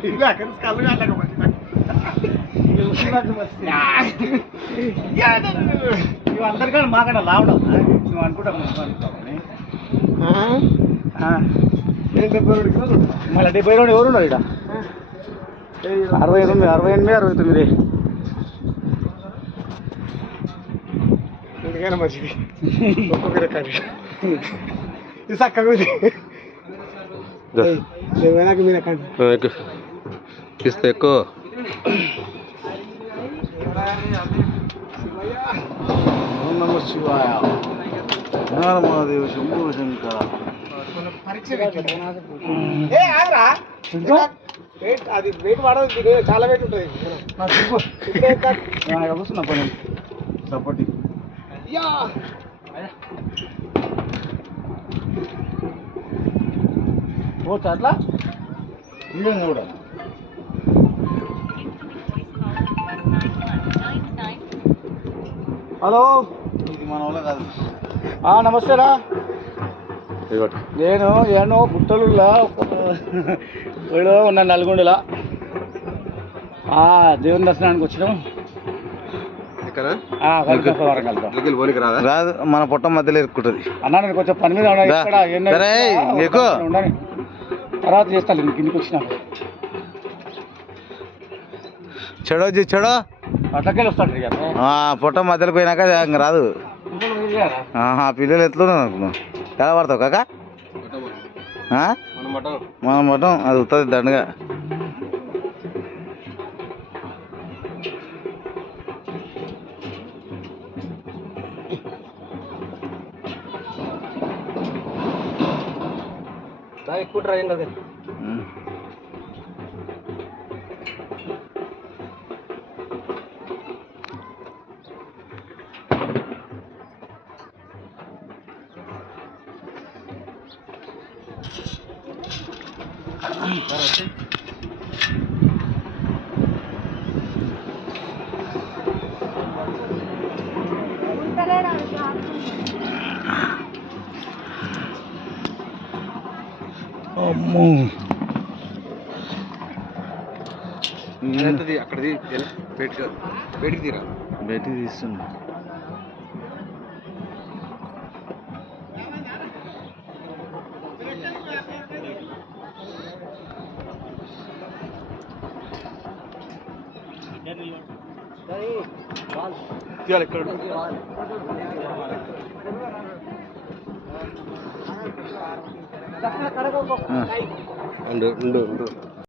कल అందరికీ మాకన్నా లావడం నువ్వు అనుకుంటా మళ్ళీ 72 ఎవరు ఉన్నారు ఇక్కడ 68 69 ఎందుకైనా మంచిది ఒక్కొక్కరి కానీ ఇది చక్కగా ఏమైనా మీరు ఇస్తే ఎక్కువ నమ శివాయ మహాదేవ శంభు శంకర అది వెయిట్ వాడదు చాలా వెయిట్ ఉంటుంది కూర్చున్నా పని సపోర్ట్ పోవచ్చు అట్లా కూడా హలో ఇది మన వాళ్ళ కాదు నమస్తేరా నేను ఏమో బుట్టలులా ఉన్న నల్గొండలా దేవుని దర్శనానికి వచ్చినాం రాదు మన పొట్ట మధ్యలో ఇరుక్కుంటుంది అన్నా నేను కొంచెం పని మీద ఉండని తర్వాత చేస్తాను నేను కిందికి వచ్చినా చెడో అట్లకెళ్ళి వస్తాడు పొట్ట మధ్యలో పోయినాక రాదు పిల్లలు ఎట్లున్నాను అనుకున్నాం ఎలా పడతావు కాక మనం మటం అది వస్తుంది దండగా ఎక్కువ ట్రైన్ కదా అమ్మో అక్కడిది బయటికి తీరా బయటికి తీస్తున్నా ఇక్కడ